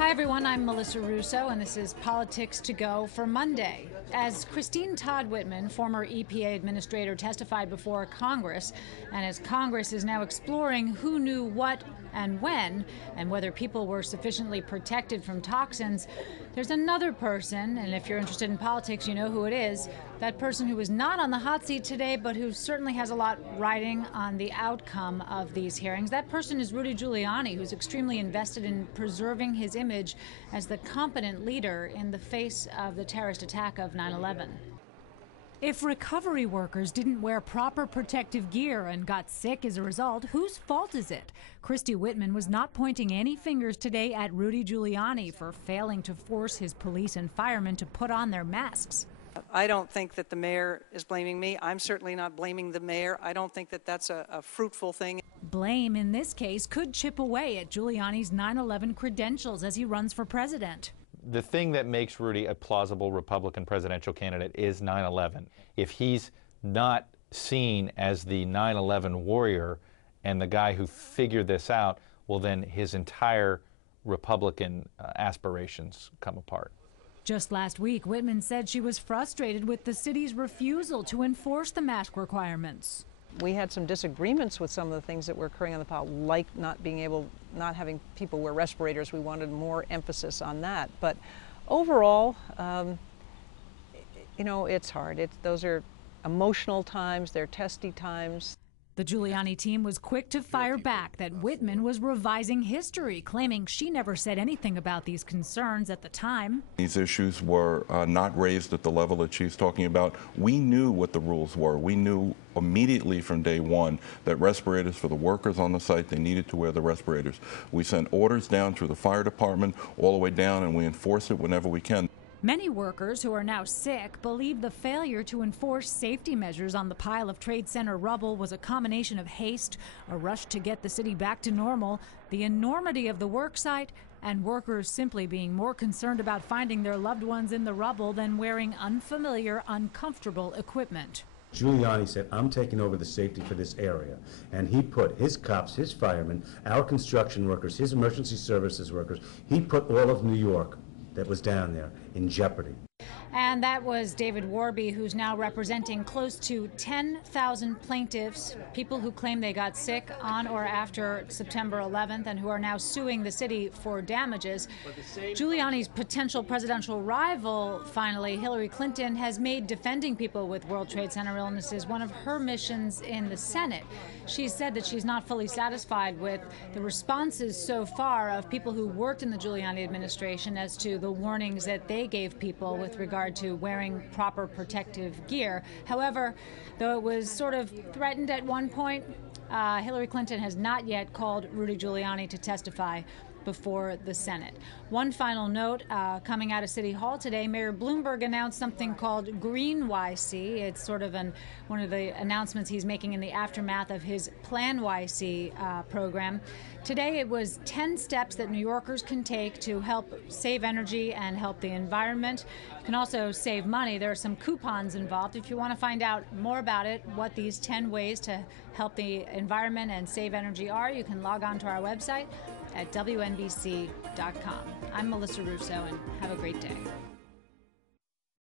Hi, everyone. I'm Melissa Russo, and this is Politics to Go for Monday. As Christine Todd Whitman, former EPA administrator, testified before Congress, and as Congress is now exploring who knew what and when, and whether people were sufficiently protected from toxins, there's another person, and if you're interested in politics, you know who it is, that person who is not on the hot seat today, but who certainly has a lot riding on the outcome of these hearings. That person is Rudy Giuliani, who's extremely invested in preserving his image as the competent leader in the face of the terrorist attack of 9/11. If recovery workers didn't wear proper protective gear and got sick as a result, whose fault is it? Christy Whitman was not pointing any fingers today at Rudy Giuliani for failing to force his police and firemen to put on their masks. I don't think that the mayor is blaming me. I'm certainly not blaming the mayor. I don't think that that's a fruitful thing. Blame in this case could chip away at Giuliani's 9/11 credentials as he runs for president. The thing that makes Rudy a plausible Republican presidential candidate is 9/11. If he's not seen as the 9/11 warrior and the guy who figured this out, well, then his entire Republican aspirations come apart. Just last week, Whitman said she was frustrated with the city's refusal to enforce the mask requirements. We had some disagreements with some of the things that were occurring on the Powell, like not having people wear respirators. We wanted more emphasis on that. But overall, it's hard. Those are emotional times. They're testy times. The Giuliani team was quick to fire back that Whitman was revising history, claiming she never said anything about these concerns at the time. These issues were not raised at the level that she's talking about. We knew what the rules were. We knew immediately from day one that respirators for the workers on the site, they needed to wear the respirators. We sent orders down through the fire department all the way down, and we enforce it whenever we can. Many workers who are now sick believe the failure to enforce safety measures on the pile of Trade Center rubble was a combination of haste, a rush to get the city back to normal, the enormity of the work site, and workers simply being more concerned about finding their loved ones in the rubble than wearing unfamiliar, uncomfortable equipment. Giuliani said, I'm taking over the safety for this area. And he put his cops, his firemen, our construction workers, his emergency services workers, he put all of New York that was down there in jeopardy. And that was David Warby, who's now representing close to 10,000 plaintiffs, people who claim they got sick on or after September 11th and who are now suing the city for damages. Giuliani's potential presidential rival, finally, Hillary Clinton, has made defending people with World Trade Center illnesses one of her missions in the Senate. She said that she's not fully satisfied with the responses so far of people who worked in the Giuliani administration as to the warnings that they gave people with regard to wearing proper protective gear. However, though it was sort of threatened at one point, Hillary Clinton has not yet called Rudy Giuliani to testify before the Senate. One final note, coming out of City Hall today, Mayor Bloomberg announced something called Green YC. It's sort of one of the announcements he's making in the aftermath of his Plan YC program. Today it was 10 steps that New Yorkers can take to help save energy and help the environment. You can also save money. There are some coupons involved. If you want to find out more about it, what these 10 ways to help the environment and save energy are, you can log on to our website at WNBC.com. I'm Melissa Russo, and have a great day.